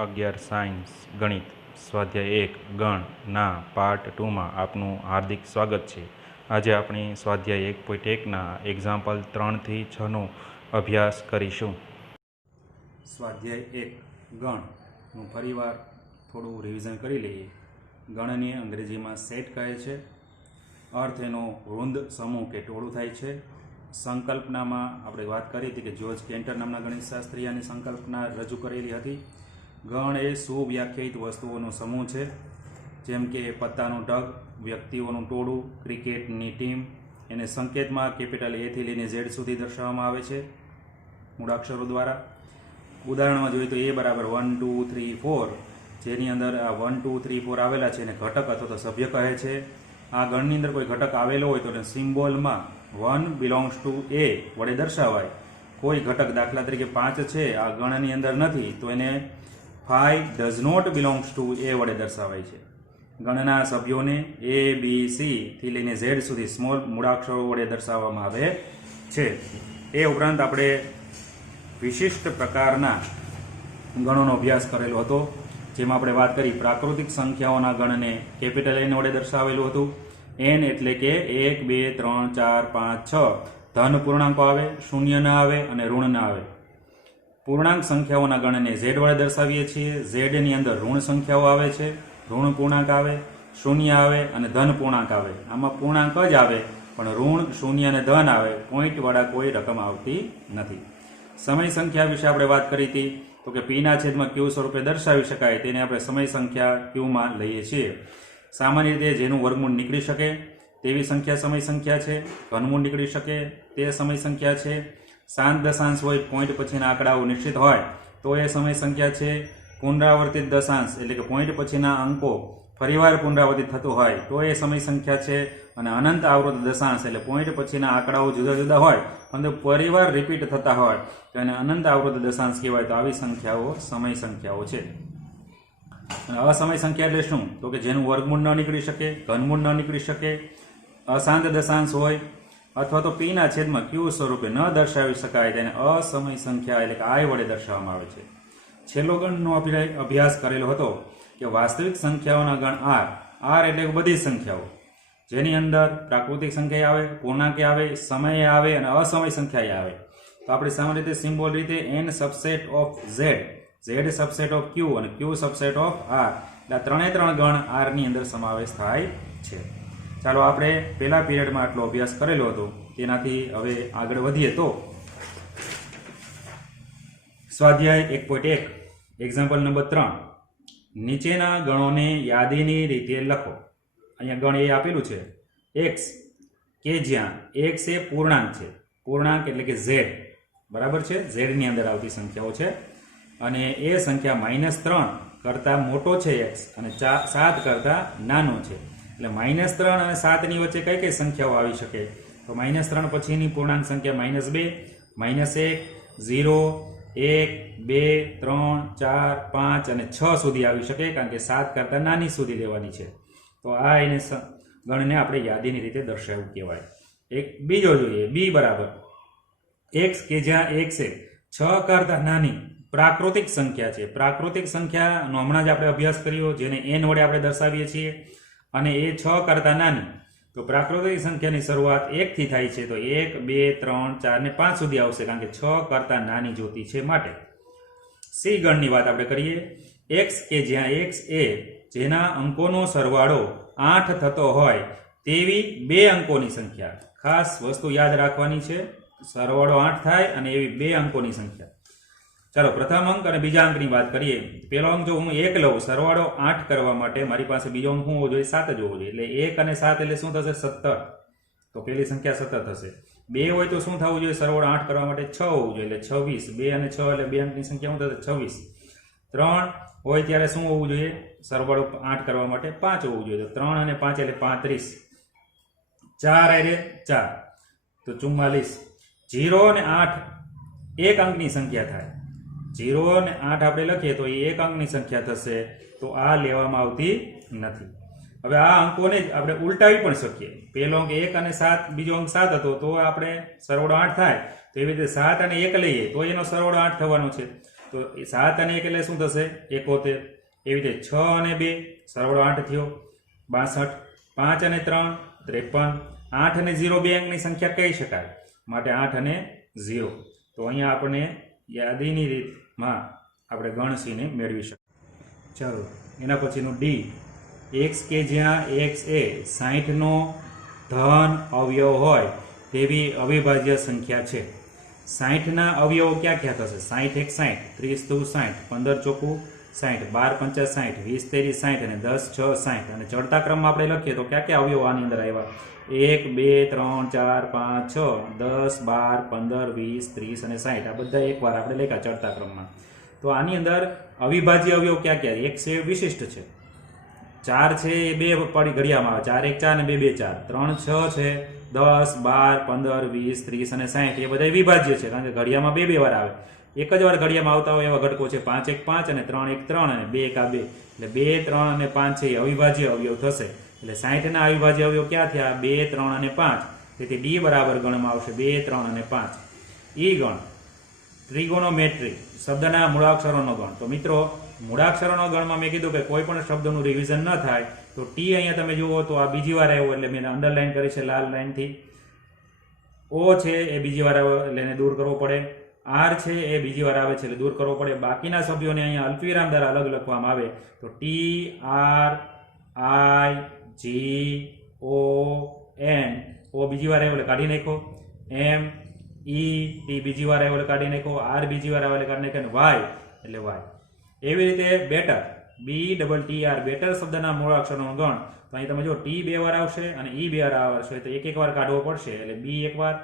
11 science ગણિત સ્વાધ્યાય 1 ગણના પાર્ટ 2માં આપનું હાર્દિક સ્વાગત છે. આજે આપણે સ્વાધ્યાય 1.1ના એક્ઝામ્પલ 3 થી 6નો અભ્યાસ કરીશું. સ્વાધ્યાય 1 ગણનું ફરીવાર થોડું રિવિઝન કરી લઈએ. ગણને અંગ્રેજીમાં સેટ કહે છે. અર્થ એનો વૃંદ, સમૂહ કે ટોળું થાય છે. સંકલ્પનામાં આપણે વાત કરી હતી કે જ્યોર્જ કેન્ટર નામના ગણિતશાસ્ત્રી આની સંકલ્પના રજૂ કરેલી હતી. ગણ એ સુવ્યાખ્યાયિત વસ્તુઓનો સમૂહ છે, જેમ કે પત્તાનું ઢગ, વ્યક્તિઓનું ટોળું, ક્રિકેટની ટીમ. એને સંકેતમાં કેપિટલ એથી લઈને ઝેડ સુધી દર્શાવવામાં આવે છે મૂળાક્ષરો દ્વારા. ઉદાહરણમાં જોઈએ તો એ બરાબર 1 2 3 4, જેની અંદર આ 1 2 3 4 આવેલા છે એને ઘટક અથવા તો સભ્ય કહે છે. આ ગણની અંદર કોઈ ઘટક આવેલો હોય તો એને સિમ્બોલમાં 1 બિલોંગ્સ ટુ એ વડે દર્શાવાય. કોઈ ઘટક દાખલા તરીકે 5 છે, આ ગણની અંદર નથી, તો એને 5 does not belongs to a વડે દર્શાવાય છે. ગણના સભ્યોને A B C થી લઈને Z સુધી સ્મોલ મૂળાક્ષરો વડે દર્શાવવામાં આવે છે. એ ઉપરાંત આપણે વિશિષ્ટ પ્રકારના ગણોનો અભ્યાસ કરેલો હતો, જેમાં આપણે વાત કરી પ્રાકૃતિક સંખ્યાઓના ગણને કેપિટલ N વડે દર્શાવેલું હતું. N એટલે કે 1 2 3 4 5 6 ધન પૂર્ણાંકો આવે, શૂન્ય ન આવે અને ઋણ ન આવે. પૂર્ણાંક સંખ્યાઓના ગણને Z વડે દર્શાવીએ છીએ. Z ની અંદર ઋણ સંખ્યાઓ આવે છે, ઋણ પૂર્ણાંક આવે, શૂન્ય આવે અને ધન પૂર્ણાંક આવે. આમાં પૂર્ણાંક જ આવે પણ ઋણ, શૂન્ય અને ધન આવે, પોઈન્ટ વાળા કોઈ રકમ આવતી નથી. સમય સંખ્યા વિશે આપણે વાત કરી હતી તો કે P ના છેદમાં Q સ્વરૂપે દર્શાવી શકાય તેને આપણે સમય સંખ્યા Qમાં લઈએ છીએ. સામાન્ય રીતે જેનું વર્ગમૂળ નીકળી શકે તેવી સંખ્યા સમય સંખ્યા છે. ઘનમૂળ નીકળી શકે તે સમય સંખ્યા છે. શાંત દશાંશ હોય, પોઈન્ટ પછીના આંકડાઓ નિશ્ચિત હોય તો એ સમય સંખ્યા છે. પુનરાવર્તિત દશાંશ એટલે કે પોઈન્ટ પછીના અંકો ફરીવાર પુનરાવર્તિત થતું હોય તો એ સમય સંખ્યા છે. અને અનંત આવૃત દશાંશ એટલે પોઈન્ટ પછીના આંકડાઓ જુદા જુદા હોય પરંતુ પરિવાર રિપીટ થતા હોય તો એને અનંત આવૃત દશાંશ કહેવાય. તો આવી સંખ્યાઓ સમય સંખ્યાઓ છે. અને અસમય સંખ્યા એટલે શું? તો કે જેનું વર્ગમૂળ ન નીકળી શકે, ઘનમૂળ ન નીકળી શકે, અશાંત દશાંશ હોય અથવા તો P ના છેદમાં Q સ્વરૂપે ન દર્શાવી શકાય તેને અસમય સંખ્યા એટલે કે I વડે દર્શાવવામાં આવે છે. છેલ્લો ગણનો અભ્યાસ કરેલો હતો કે વાસ્તવિક સંખ્યાઓના ગણ R એટલે બધી સંખ્યાઓ, જેની અંદર પ્રાકૃતિક સંખ્યા આવે, પૂર્ણાંક આવે, સમય આવે અને અસમય સંખ્યા આવે. તો આપણે સામાન્ય રીતે સિમ્બોલ રીતે N subset of Z, Z subset of Q અને Q સબસેટ ઓફ R, એટલે ત્રણે ત્રણ ગણ R ની અંદર સમાવેશ થાય છે. ચાલો આપણે પહેલા પીરિયડમાં આટલો અભ્યાસ કરેલો હતો, તેનાથી હવે આગળ વધીએ તો સ્વાધ્યાય 1.1 એક્ઝામ્પલ નંબર 3. નીચેના ગણોને યાદીની રીતે લખો. અહીંયા ગણ એ આપેલું છે x, કે જ્યાં x એ પૂર્ણાંક છે. પૂર્ણાંક એટલે કે z, બરાબર છે, z ની અંદર આવતી સંખ્યાઓ છે. અને એ સંખ્યા -3 કરતા મોટો છે x અને 7 કરતા નાનો છે. એટલે -3 અને 7 ની વચ્ચે કઈ કઈ સંખ્યાઓ આવી શકે? તો -3 પછીની પૂર્ણાંક સંખ્યા -2, -1, 0, 1, 2, 3, 4, 5 અને 6 સુધી આવી શકે, કારણ કે 7 કરતા નાની સુધી લેવાની છે. તો આ એને ગણને આપણે યાદીની રીતે દર્શાવવું કહેવાય. એક બીજો જોઈએ, b બરાબર x, કે જ્યાં x એ 6 કરતા નાની પ્રાકૃતિક સંખ્યા છે. પ્રાકૃતિક સંખ્યાનો હમણાં જ આપણે અભ્યાસ કર્યો, જેને n વડે આપણે દર્શાવીએ છીએ, અને એ 6 કરતા નાની. તો પ્રાકૃતિક સંખ્યાની શરૂઆત 1 થી થાય છે, તો 1, 2, 3, 4 ને 5 સુધી આવશે, કારણ કે 6 કરતા નાની જોતી છે માટે. સી ગણની વાત આપણે કરીએ. x, કે જ્યાં x એ જેના અંકોનો સરવાળો 8 થતો હોય તેવી 2 અંકોની સંખ્યા. ખાસ વસ્તુ યાદ રાખવાની છે, સરવાળો 8 થાય અને એવી 2 અંકોની સંખ્યા. ચાલો પ્રથમ અંક અને બીજા અંકની વાત કરીએ. પહેલો અંક જો હું 1 લઉં, સરવાળો 8 કરવા માટે મારી પાસે બીજો અંક શું હોવો જોઈએ? 7 જ હોવો જોઈએ. એટલે 1 અને 7 એટલે શું થશે? 17. તો પહેલી સંખ્યા 17 થશે. 2 હોય તો શું થવું જોઈએ? સરવાળો 8 કરવા માટે 6 હોવું જોઈએ, એટલે 26. 2 અને 6 એટલે 2 અંકની સંખ્યા શું થશે? 26. 3 હોય ત્યારે શું હોવું જોઈએ? સરવાળો 8 કરવા માટે 5 હોવું જોઈએ, તો 3 અને 5 એટલે 35. 4 એટલે 4, તો 44. 0 અને 8 એક અંકની સંખ્યા થાય. 0 અને 8 આપણે લખીએ તો એ એક અંકની સંખ્યા થશે, તો આ લેવામાં આવતી નથી. હવે આ અંકોને જ આપણે ઉલટાવી પણ શકીએ. પહેલો અંક 1 અને 7, બીજો અંક 7 હતો, તો આપણે સરવાળો 8 થાય. તો એવી રીતે 7 અને 1 લઈએ તો એનો સરવાળો 8 થવાનો છે. તો 7 અને 1 એટલે શું થશે? 71. એવી રીતે 6 અને 2 સરવાળો 8 થયો 62. 5 અને 3 53. 8 અને 0 બે અંકની સંખ્યા કહી શકાય, માટે 8 અને 0. તો અહીંયા આપણે યાદીની રીતમાં આપણે ગણ સીને મેળવી શકીએ. ચાલો એના પછીનું ડી. x કે જ્યાં x એ 60 નો ધન અવયવ હોય તેવી અવિભાજ્ય સંખ્યા છે. 60 ના અવયવો ક્યાં ક્યાં થશે? 60 1 60, 30 2 60, 15 ચોકું 60, 12 50 60, 20 30 60 અને 10 6 60. અને ચડતા ક્રમમાં આપણે લખીએ તો ક્યાં ક્યાં અવયવો આની અંદર આવ્યા? 1 2 3 4 5 6 10 12 15 20 30 અને 60. આ બધા એકવાર આપણે લખ્યા ચડતા ક્રમમાં. તો આની અંદર અવિભાજ્ય અવયવ ક્યાં ક્યાં? એક છે વિશિષ્ટ છે, 4 છે એ બે પડી ઘડિયામાં આવે, 4 1 4 અને 2 2 4, 3 6 છે, 10 12 15 20 30 અને 60 એ બધા વિભાજ્ય છે, કારણ કે ઘડિયામાં બે વાર આવે. એક જ વાર ઘડિયામાં આવતા હોય એવા ઘટકો છે 5 1 5 અને 3 1 3 અને 2 1 2. એટલે 2 3 અને 5 છે એ અવિભાજ્ય અવયવ થશે. એટલે 60 ના અવિભાજ્ય અવયવ ક્યાં થયા? 2 3 અને 5. તેથી ડી બરાબર ગણમાં આવશે 2 3 અને 5. ઈ ગણ ત્રિગોનોમેટ્રી શબ્દના મૂળાક્ષરોનો ગણ. તો મિત્રો મૂળાક્ષરોનો ગણમાં મેં કીધું કે કોઈ પણ શબ્દનું રિવિઝન ન થાય તો ટી અહીંયા તમે જુઓ તો આ બીજી વાર આવ્યો એટલે મેં અંડરલાઈન કરી છે લાલ લાઈનથી. ઓ છે એ બીજી વાર આવે એટલે એને દૂર કરવો પડે. આર છે એ બીજી વાર આવે છે એટલે દૂર કરવો પડે. બાકીના સભ્યોને અહીંયા અલ્પવિરામ દ્વારા અલગ લખવામાં આવે તો T R I G O N. O બીજી વાર આવ્યો એટલે કાઢી નાખો. એમ ઈ ટી બીજી વાર આવ્યો એટલે કાઢી નાખો. આર બીજી વાર આવે એટલે કાઢી નાખો. વાય એટલે વાય. એવી રીતે બેટર BTTR બેટર શબ્દના મૂળાક્ષરનો ગણ. તો અહીં તમે જો ટી બે વાર આવશે અને ઈ બે વાર આવશે તો એક એક વાર કાઢવો પડશે. એટલે બી એક વાર,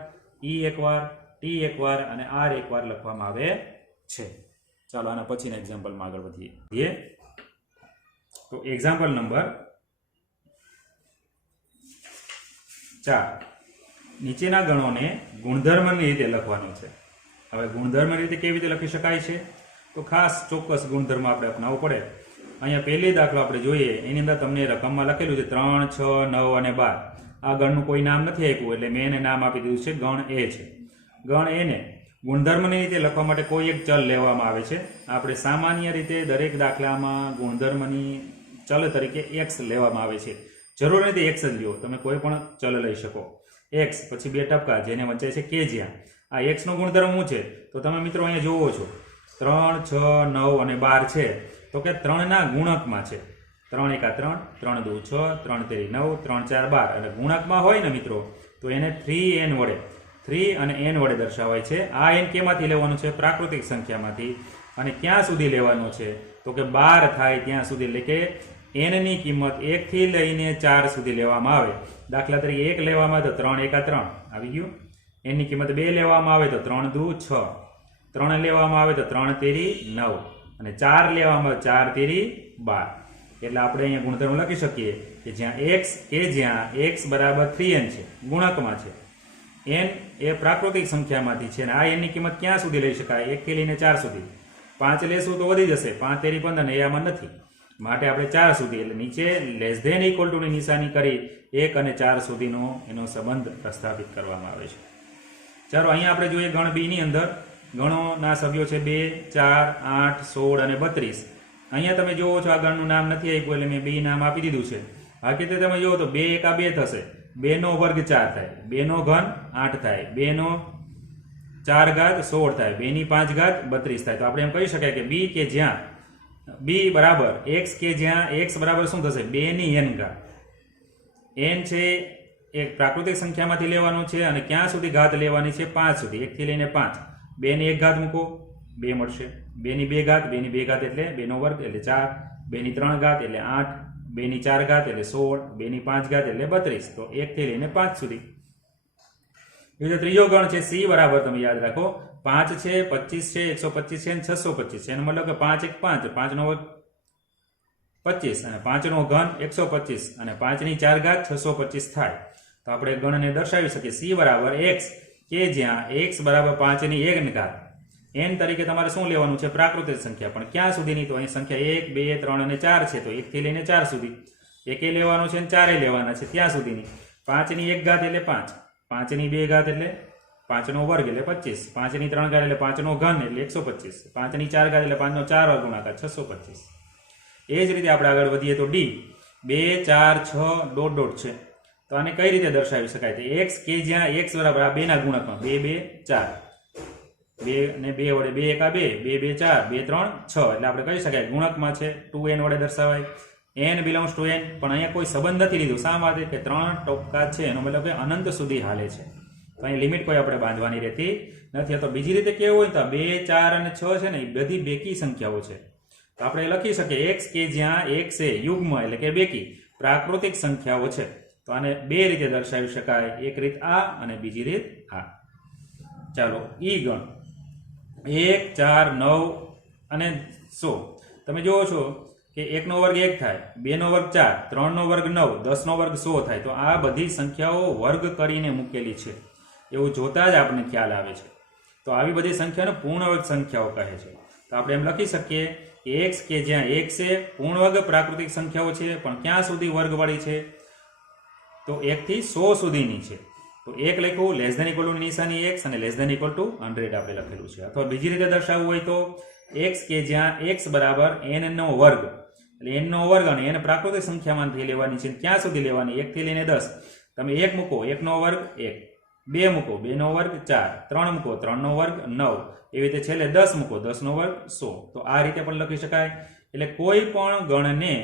ઈ એક વાર, ટી એક વાર અને આર એક વાર લખવામાં આવે છે. ચાલો આના પછીના એક્ઝામ્પલમાં આગળ વધીએ. તો એક્ઝામ્પલ નંબર 4. નીચેના ગણોને ગુણધર્મની રીતે લખવાનું છે. હવે ગુણધર્મની રીતે કેવી રીતે લખી શકાય છે? તો ખાસ ચોક્કસ ગુણધર્મ આપણે અપનાવવો પડે. અહીંયા પહેલી દાખલો આપણે જોઈએ એની અંદર તમને રકમમાં લખેલું છે 3 6 9 અને 12. આ ગણનું કોઈ નામ નથી આપ્યું એટલે મેં એને નામ આપી દીધું છે ગણ એ છે. ગણ એને ગુણધર્મની રીતે લખવા માટે કોઈ એક ચલ લેવામાં આવે છે. આપણે સામાન્ય રીતે દરેક દાખલામાં ગુણધર્મની ચલ તરીકે x લેવામાં આવે છે. જરૂર નથી x જ લ્યો, તમે કોઈ પણ ચલ લઈ શકો. x પછી બે ટપકા જેને વંચાય છે કે જ્યાં. આ x નો ગુણધર્મ શું છે? તો તમે મિત્રો અહીંયા જોવો છો 3 6 9 અને 12 છે તો કે 3 ના ગુણકમાં છે. 3 1 3, 3 2 6, 3 3 9, 3 4 12. અને ગુણકમાં હોય ને મિત્રો તો એને 3n વડે 3 અને n વડે દર્શાવાય છે. આ n કેમાંથી લેવાનું છે? પ્રાકૃતિક સંખ્યામાંથી. અને ક્યાં સુધી લેવાનો છે? તો કે 12 થાય ત્યાં સુધી, એટલે કે n ની કિંમત 1 થી લઈને 4 સુધી લેવામાં આવે. દાખલા તરીકે 1 લેવામાં આવે તો 3 1 3 આવી ગયું. n ની કિંમત 2 લેવામાં આવે તો 3 2 6, 3 લેવામાં આવે તો 3 3 9 અને 4 લેવામાં આવે 4 3 12. એટલે આપણે અહીંયા ગુણધર્મ લખી શકીએ કે જ્યાં x બરાબર 3n છે, ગુણકમાં છે. n એ પ્રાકૃતિક સંખ્યામાંથી છે અને આ n ની કિંમત ક્યાં સુધી લઈ શકાય? 1 થી લઈને 4 સુધી. 5 લેશું તો વધી જશે, 5 3 15 ને એ આમાં નથી, માટે આપણે 4 સુધી, એટલે નીચે લેસ ધેન ઇક્વલ ટુ ની નિશાની કરી 1 અને 4 સુધીનો એનો સંબંધ પ્રસ્થાપિત કરવામાં આવે છે. ચાલો અહીંયા આપણે જોઈએ ગણ બી ની અંદર ગણોના સભ્યો છે 2 4 8 16 અને 32. અહીંયા તમે જોવો છો આ ગણનું નામ નથી આપ્યું એટલે મેં બી નામ આપી દીધું છે. હકીકતે તમે જુઓ તો 2 1 2 થશે, 2 નો વર્ગ 4 થાય, 2 નો ઘન 8 થાય, 2 નો 4 ઘાત 16 થાય, 2 ની 5 ઘાત 32 થાય. તો આપણે એમ કહી શકાય કે બી કે જ્યાં બી બરાબર x કે જ્યાં x બરાબર શું થશે? 2 ની n ઘાત. n છે એક પ્રાકૃતિક સંખ્યામાંથી લેવાનું છે અને ક્યાં સુધી ઘાત લેવાની છે? 5 સુધી, 1 થી લઈને 5. 2 ની 1 ઘાત મૂકો 2 મળશે, 2 ની 2 ઘાત, 2 ની 2 ઘાત એટલે 2 નો વર્ગ એટલે 4, 2 ની 3 ઘાત એટલે 8, 2 ની 4 ઘાત એટલે 16, 2 ની 5 ઘાત એટલે 32. તો 1 થી લઈને 5 સુધી. બીજો ત્રીજો ગણ છે c બરાબર, તમે યાદ રાખો 5 છે, 25 છે, 125 છે અને 625 છે. એનો મતલબ કે 5 1 5, 5 નો વર્ગ 25 અને 5 નો ઘન 125 અને 5 ની 4 ઘાત 625 થાય. તો આપણે ગણને દર્શાવી શકીએ c બરાબર x કે જ્યાં x બરાબર 5 ની 1 ઘાત. n તરીકે તમારે શું લેવાનું છે? પ્રાકૃતિક સંખ્યા. પણ ક્યાં સુધીની? તો અહીં સંખ્યા 1 2 3 અને 4 છે તો 1 થી લઈને 4 સુધી. 1 લેવાનું છે અને 4 લેવાના છે ત્યાં સુધીની. 5 ની 1 ઘાત એટલે 5, 5 ની 2 ઘાત એટલે 5નો વર્ગ એટલે 25, 5ની 3 ઘાત એટલે 5નો ઘન એટલે 125, 5ની 4 ઘાત એટલે 5નો 4 વર્ગ ગુણાકાર 625. એ જ રીતે આપણે આગળ વધીએ તો ડી 2 4 6 ડોટ ડોટ છે, તો આને કઈ રીતે દર્શાવી શકાય? તો x કે જ્યાં x બરાબર આ 2 ના ગુણકમાં 2 2 4, 2 ને 2 વડે 2 એકા 2, 2 2 4, 2 3 6, એટલે આપણે કહી શકાય ગુણકમાં છે 2n વડે દર્શાવાય. n બિલોંગ્સ ટુ n, પણ અહીંયા કોઈ સંબંધ નથી લીધો. શા માટે? કે 3 ટપકા છે એનો મતલબ કે અનંત સુધી હાલે છે, તો અહીં લિમિટ કોઈ આપણે બાંધવાની રહેતી નથી. તો બીજી રીતે કેવું હોય તો 2 4 અને 6 છે ને એ બધી બેકી સંખ્યાઓ છે, તો આપણે લખી શકીએ x કે જ્યાં x એ યુગ્મ એટલે કે બેકી પ્રાકૃતિક સંખ્યાઓ છે. તો આને બે રીતે દર્શાવી શકાય, એક રીત આ અને બીજી રીત આ. ચાલો ઈ ગણ 1 4 9 અને 100. તમે જુઓ છો કે 1નો વર્ગ 1 થાય, 2નો વર્ગ 4, 3નો વર્ગ 9, 10નો વર્ગ 100 થાય. તો આ બધી સંખ્યાઓ વર્ગ કરીને મૂકેલી છે એવું જોતા જ આપણને ખ્યાલ આવે છે. તો આવી બધી સંખ્યાને પૂર્ણવર્ગ સંખ્યાઓ કહે છે. તો આપણે એમ લખી શકીએ x કે જ્યાં x એ પૂર્ણવર્ગ પ્રાકૃતિક સંખ્યાઓ છે, પણ ક્યાં સુધી વર્ગવાળી છે? તો 1 થી 100 સુધીની છે. તો 1 લખ્યું લેસ ધેન ઇક્વલ ટુ નિશાની x અને લેસ ધેન ઇક્વલ ટુ 100 આપણે લખેલું છે. અથવા બીજી રીતે દર્શાવવું હોય તો x કે જ્યાં x બરાબર n નો વર્ગ, એટલે n નો વર્ગ અને n પ્રાકૃતિક સંખ્યામાંથી લેવાની છે. ક્યાં સુધી લેવાની? 1 થી લઈને 10. તમે 1 મૂકો 1 નો વર્ગ 1, 2 મૂકો 2 નો વર્ગ 4, 3 મૂકો 3 નો વર્ગ 9, એવી રીતે છેલ્લે 10 મૂકો 10 નો વર્ગ 100. તો આ રીતે પણ લખી શકાય. એટલે કોઈ પણ ગણને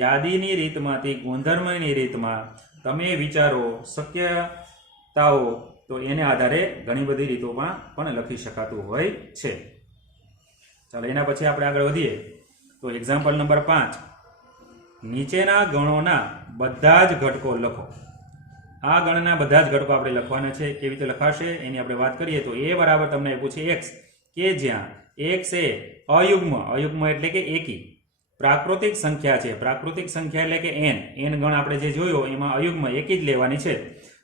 યાદીની રીતમાંથી ગુણધર્મની રીતમાં તમે વિચારો શક્યતાઓ, તો એને આધારે ઘણી બધી રીતોમાં પણ લખી શકાતું હોય છે. ચાલો એના પછી આપણે આગળ વધીએ તો એક્ઝામ્પલ નંબર 5, નીચેના ગણોના બધા જ ઘટકો લખો. આ ગણના બધા જ ઘટકો આપણે લખવાના છે. કેવી રીતે લખાશે એની આપણે વાત કરીએ તો a બરાબર તમને આપ્યું છે x કે જ્યાં x એ અયુગ્મ, અયુગ્મ એટલે કે એકી પ્રાકૃતિક સંખ્યા છે. પ્રાકૃતિક સંખ્યા એટલે કે n ગણ આપણે જે જોયો એમાં અયુગ્મ એકી જ લેવાની છે.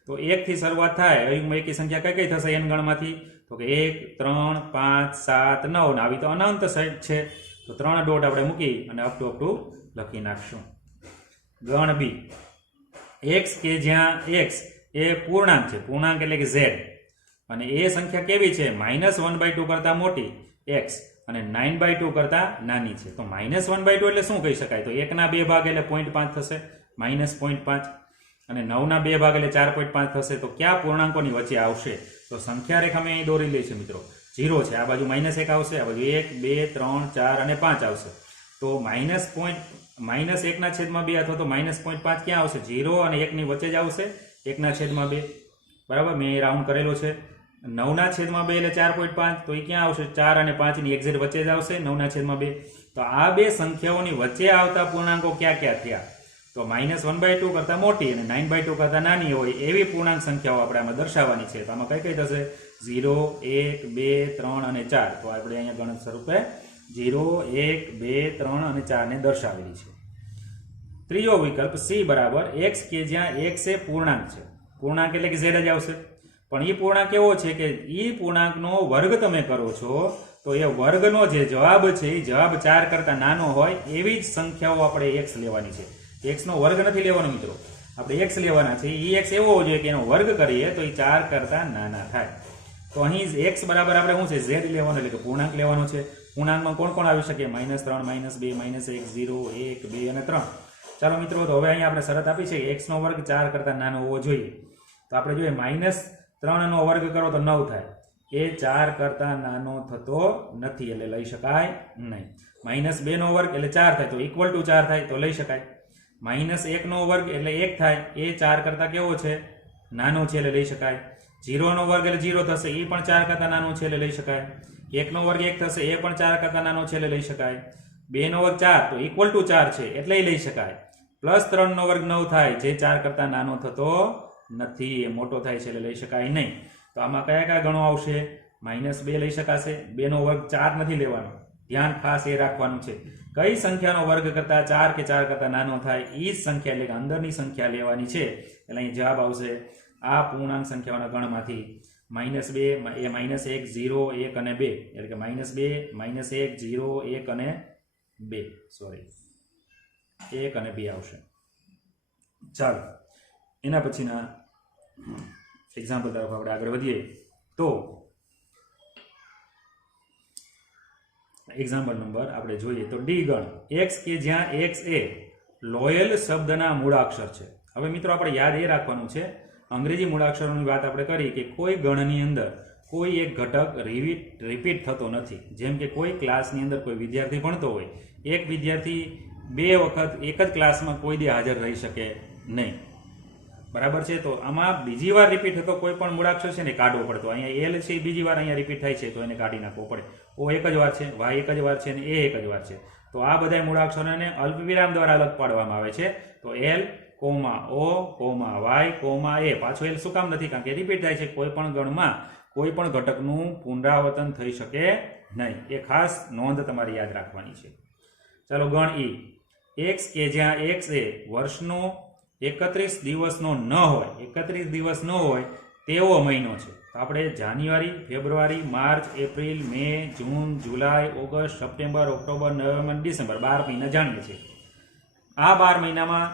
તો 1 થી શરૂઆત થાય. અયુગ્મ એકી સંખ્યા કઈ કઈ થશે n ગણમાંથી? તો કે 1 3 5 7 9, આવી તો અનંત સેટ છે. તો 3 ડોટ આપણે મૂકી અને અપ ટુ લખી નાખશું. ગણ બી x કે જ્યાં x એ પૂર્ણાંક છે, પૂર્ણાંક એટલે કે z, અને એ સંખ્યા કેવી છે? -1/2 કરતા મોટી x અને 9/2 કરતા નાની છે. તો -1/2 એટલે શું કહી શકાય? તો 1 ના 2 ભાગ એટલે 0.5 થશે, -0.5, અને 9 ના 2 ભાગ એટલે 4.5 થશે. તો કયા પૂર્ણાંકોની વચ્ચે આવશે? તો સંખ્યા રેખા મેં અહીં દોરી લઈ છે મિત્રો. 0 છે, આ બાજુ -1 આવશે, આ બાજુ 1 2 3 4 અને 5 આવશે. તો -1/2 અથવા તો -0.5 ક્યાં આવશે? 0 અને 1 ની વચ્ચે જ આવશે, 1/2. બરાબર, મેં રાઉન્ડ કરેલો છે. 9/2 એટલે 4.5, તો એ ક્યાં આવશે? 4 અને 5 ની એક્ઝેક્ટ વચ્ચે જ આવશે, 9/2. તો આ બે સંખ્યાઓની વચ્ચે આવતા પૂર્ણાંકો ક્યાં ક્યાં થયા? તો -1/2 કરતા મોટી અને 9/2 કરતા નાની હોય એવી પૂર્ણાંક સંખ્યાઓ આપણે આમાં દર્શાવવાની છે. તો આમાં કઈ કઈ થશે? 0 1 2 3 અને 4. તો આપણે અહીંયા ગણત સ્વરૂપે 0 1 2 3 અને 4 ને દર્શાવેલી છે. ત્રીજો વિકલ્પ સી બરાબર x કે જ્યાં x એ પૂર્ણાંક છે. પૂર્ણાંક એટલે કે z જ આવશે, પણ એ પૂર્ણાંક એવો છે કે એ પૂર્ણાંકનો વર્ગ તમે કરો છો તો એ વર્ગનો જે જવાબ છે એ જવાબ 4 કરતા નાનો હોય એવી જ સંખ્યાઓ આપણે x લેવાની છે. x નો વર્ગ નથી લેવાનો મિત્રો, આપણે x લેવાના છે. એ x એવો જોઈએ કે એનો વર્ગ કરીએ તો એ 4 કરતા નાના થાય. તો અહીં x બરાબર આપણે શું છે? z લેવાનો, એટલે કે પૂર્ણાંક લેવાનો છે. પૂર્ણાંકમાં કોણ કોણ આવી શકે? -3 -2 -1 0 1 2 અને 3. ચાલો મિત્રો, તો હવે અહીંયા આપણે શરત આપી છે કે x નો વર્ગ 4 કરતા નાનો હોવો જોઈએ. તો આપણે જોઈએ -3 નો વર્ગ કરો તો 9 થાય, એ 4 કરતા નાનો થતો નથી એટલે લઈ શકાય નહીં. -2 નો વર્ગ એટલે 4 થાય, તો ઇક્વલ ટુ 4 થાય તો લઈ શકાય. -1 નો વર્ગ એટલે 1 થાય, એ 4 કરતા કેવો છે? નાનો છે એટલે લઈ શકાય. 0 નો વર્ગ એટલે 0 થશે, એ પણ 4 કરતા નાનો છે એટલે લઈ શકાય. 1 નો વર્ગ 1 થશે, એ પણ 4 કરતા નાનો છે એટલે લઈ શકાય. 2 નો વર્ગ 4, તો ઇક્વલ ટુ 4 છે એટલે લઈ શકાય. +3 નો વર્ગ 9 થાય, જે 4 કરતા નાનો થતો નથી, એ મોટો થાય છે એટલે લઈ શકાય નહીં. તો આમાં કયા કયા ગણો આવશે? -2 લઈ શકાશે. 2 નો વર્ગ 4 નથી લેવાનો, ધ્યાન ખાસ એ રાખવાનું છે. કઈ સંખ્યાનો વર્ગ કરતા 4 કે 4 કરતા નાનો થાય એ જ સંખ્યા એટલે કે અંદરની સંખ્યા લેવાની છે. એટલે અહીં જવાબ આવશે આ પૂર્ણાંક સંખ્યાઓના ગણમાંથી -2 એ -1 0 1 અને 2, એટલે કે -2 -1 0 1 અને 2, સોરી 1 અને 2 આવશે. ચાલો એના પછીના એક્ઝામ્પલ તરફ આપણે આગળ વધીએ તો એક્ઝામ્પલ નંબર આપણે જોઈએ તો ડી ગણ એક્સ કે જ્યાં એક્સ એ લોયલ શબ્દના મૂળાક્ષર છે. હવે મિત્રો આપણે યાદ એ રાખવાનું છે, અંગ્રેજી મૂળાક્ષરોની વાત આપણે કરી કે કોઈ ગણની અંદર કોઈ એક ઘટક રિપીટ થતો નથી. જેમ કે કોઈ ક્લાસની અંદર કોઈ વિદ્યાર્થી ભણતો હોય, એક વિદ્યાર્થી 2 વખત એક જ ક્લાસમાં કોઈ દી હાજર રહી શકે નહીં, બરાબર છે. તો આમાં બીજી વાર રિપીટ થતો કોઈ પણ મૂળાક્ષર છે ને કાઢવો પડતો. અહીંયા એલ છે બીજી વાર અહીંયા રિપીટ થાય છે તો એને કાઢી નાખવો પડે. ઓ એક જ વાર છે, વાય એક જ વાર છે અને એ એક જ વાર છે. તો આ બધા મૂળાક્ષરોને અલ્પવિરામ દ્વારા અલગ પાડવામાં આવે છે. તો L comma O comma Y comma A. પાછું એલ શું કામ નથી? કારણ કે રિપીટ થાય છે. કોઈ પણ ગણમાં કોઈ પણ ઘટકનું પુનરાવર્તન થઈ શકે નહીં. એ ખાસ નોંધ તમારે યાદ રાખવાની છે. ચાલો ગણ ઈ એક્સ કે જ્યાં એક્સ એ વર્ષનો 31 દિવસનો ન હોય, 31 દિવસ ન હોય તેવો મહિનો છે. તો આપણે જાન્યુઆરી, ફેબ્રુઆરી, માર્ચ, એપ્રિલ, મે, જૂન, જુલાઈ, ઓગસ્ટ, સપ્ટેમ્બર, ઓક્ટોબર, નવેમ્બર, ડિસેમ્બર 12 મહિના જાણીએ છીએ. આ 12 મહિનામાં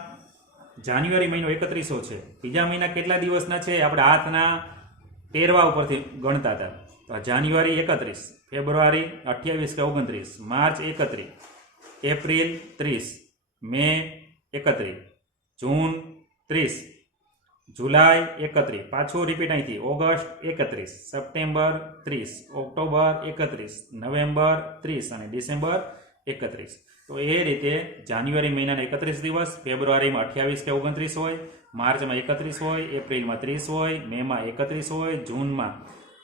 જાન્યુઆરી મહિનો 31 છે. બીજા મહિના કેટલા દિવસના છે? આપણે હાથના ટેરવા ઉપરથી ગણતા હતા. તો જાન્યુઆરી 31, ફેબ્રુઆરી 28 કે 29, માર્ચ 31, એપ્રિલ 30, મે 31, જૂન 30, જુલાઈ 31, પાછું રિપીટ અહીંથી ઓગસ્ટ 31, સપ્ટેમ્બર 30, ઓક્ટોબર 31, નવેમ્બર 30 અને ડિસેમ્બર 31. તો એ રીતે જાન્યુઆરી મહિનાના 31 દિવસ, ફેબ્રુઆરીમાં 28 કે 29 હોય, માર્ચમાં 31 હોય, એપ્રિલમાં 30 હોય, મેમાં 31 હોય, જૂનમાં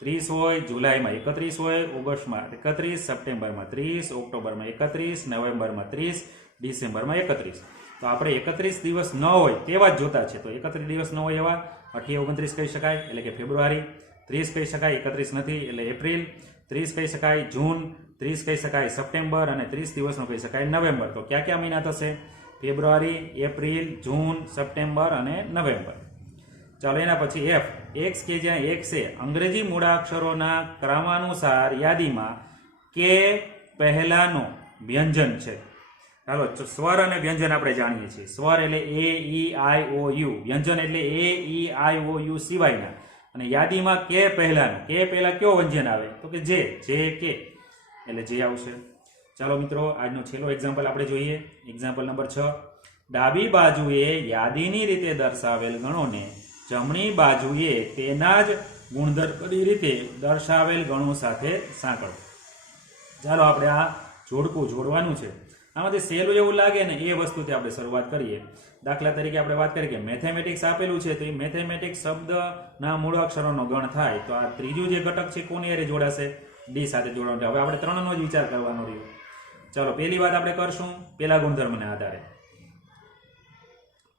30 હોય, જુલાઈમાં 31 હોય, ઓગસ્ટમાં 31, સપ્ટેમ્બરમાં 30, ઓક્ટોબરમાં 31, નવેમ્બરમાં 30, ડિસેમ્બરમાં 31. તો આપણે 31 દિવસ ન હોય તેવા જ જોતા છે. તો 31 દિવસ ન હોય એવા 28 29 કહી શકાય એટલે કે ફેબ્રુઆરી, 30 કહી શકાય 31 નથી એટલે એપ્રિલ, 30 કહી શકાય જૂન, 30 કહી શકાય સપ્ટેમ્બર અને 30 દિવસનો કહી શકાય નવેમ્બર. તો કયા કયા મહિના થશે? ફેબ્રુઆરી, એપ્રિલ, જૂન, સપ્ટેમ્બર અને નવેમ્બર. ચાલો એના પછી એફ એક્સ કે જ્યાં એક્સ એ અંગ્રેજી મૂળાક્ષરોના ક્રમાનુસાર યાદીમાં કે પહેલાનો વ્યંજન છે. ચાલો સ્વર અને વ્યંજન આપણે જાણીએ છીએ. સ્વર એટલે એ ઈ આઈ ઓ યુ, વ્યંજન એટલે એ ઈ આઈ ઓ યુ સિવાયના. અને યાદીમાં કે પહેલાનું, કે પહેલા કયો વ્યંજન આવે? તો કે જે કે એટલે જે આવશે. ચાલો મિત્રો આજનો છેલ્લો એક્ઝામ્પલ આપણે જોઈએ. Example number 6. ડાબી બાજુએ યાદીની રીતે દર્શાવેલ ગણોને જમણી બાજુએ તેના જ ગુણધર્મની રીતે દર્શાવેલ ગણો સાથે સાંકળો. ચાલો આપણે આ જોડકું જોડવાનું છે. આમાંથી સહેલું એવું લાગે ને એ વસ્તુથી આપણે શરૂઆત કરીએ. દાખલા તરીકે આપણે વાત કરીએ કે મેથેમેટિક્સ આપેલું છે, તો એ મેથેમેટિક્સ શબ્દના મૂળાક્ષરોનો ગણ થાય. તો આ ત્રીજું જે ઘટક છે કોની હારે જોડાશે? ડી સાથે જોડવાનું છે. હવે આપણે ત્રણનો જ વિચાર કરવાનો રહ્યો. ચાલો પહેલી વાત આપણે કરશું પેલા ગુણધર્મના આધારે.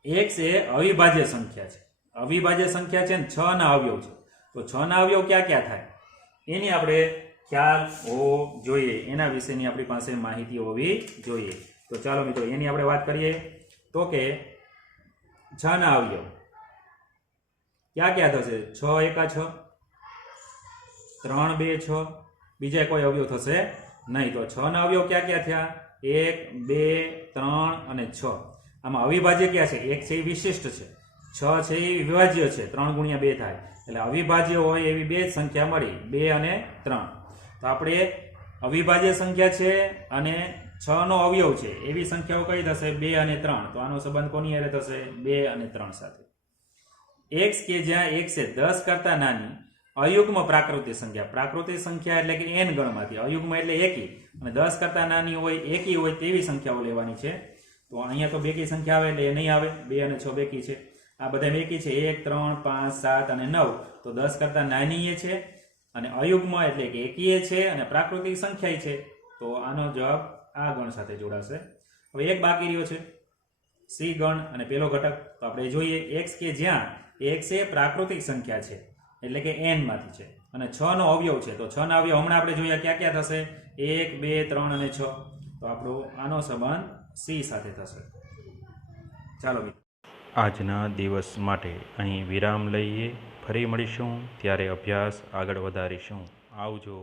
એક્સ એ અવિભાજ્ય સંખ્યા છે. અવિભાજ્ય સંખ્યા છે ને 6 ના અવયવ છે. તો 6 ના અવયવ ક્યાં ક્યાં થાય એની આપણે ખ્યાલ હોવો જોઈએ. એના વિશેની આપણી પાસે માહિતી હોવી જોઈએ. તો ચાલો મિત્રો એની આપણે વાત કરીએ. તો કે 6 ના અવયવ ક્યાં ક્યાં થશે? 6 એકા 6, 3 2 6, બીજા કોઈ અવયવ થશે નહીં. તો 6 ના અવયવ ક્યાં ક્યાં થયા? 1 2 3 અને 6. આમાં અવિભાજ્ય ક્યાં છે? 1 છે એ વિશિષ્ટ છે, 6 છે એ વિભાજ્ય છે. 3 ગુણ્યા 2 થાય એટલે અવિભાજ્ય હોય એવી બે જ સંખ્યા મળી, 2 અને 3. તો આપણે અવિભાજ્ય સંખ્યા છે અને 6 નો અવયવ છે એવી સંખ્યાઓ કઈ થશે? 2 અને 3. તો આનો સંબંધ કોની હારે થશે? 2 અને 3 સાથે. એક્સ કે જ્યાં એક્સ એ 10 કરતા નાની અયુગ્મ પ્રાકૃતિક સંખ્યા. પ્રાકૃતિક સંખ્યા એટલે કે n ગણમાંથી, અયુગ્મ એટલે એકી, અને 10 કરતા નાની હોય એકી હોય તેવી સંખ્યાઓ લેવાની છે. તો અહીંયા તો બેકી સંખ્યા આવે એટલે એ નહીં આવે. 2 અને 6 બેકી છે, આ બધા બેકી છે. 1 3 5 7 અને 9 તો 10 કરતા નાની છે અને અયુગ્મ એટલે કે એકી છે અને પ્રાકૃતિક સંખ્યા છે. તો આનો જવાબ આ ગણ સાથે જોડાશે. હવે એક બાકી રહ્યો છે સી ગણ અને પેલો ઘટક. તો આપણે જોઈએ એક્સ કે જ્યાં એક્સ એ પ્રાકૃતિક સંખ્યા છે એટલે કે n માંથી છે અને 6 નો અવયવ છે. તો 6 ના અવયવ હમણાં આપણે જોયા ક્યાં ક્યાં થશે? 1 2 3 અને 6. તો આપણો આનો સંબંધ સી સાથે થશે. ચાલો આજના દિવસ માટે અહીં વિરામ લઈએ. ફરી મળીશું ત્યારે અભ્યાસ આગળ વધારીશું. આવજો.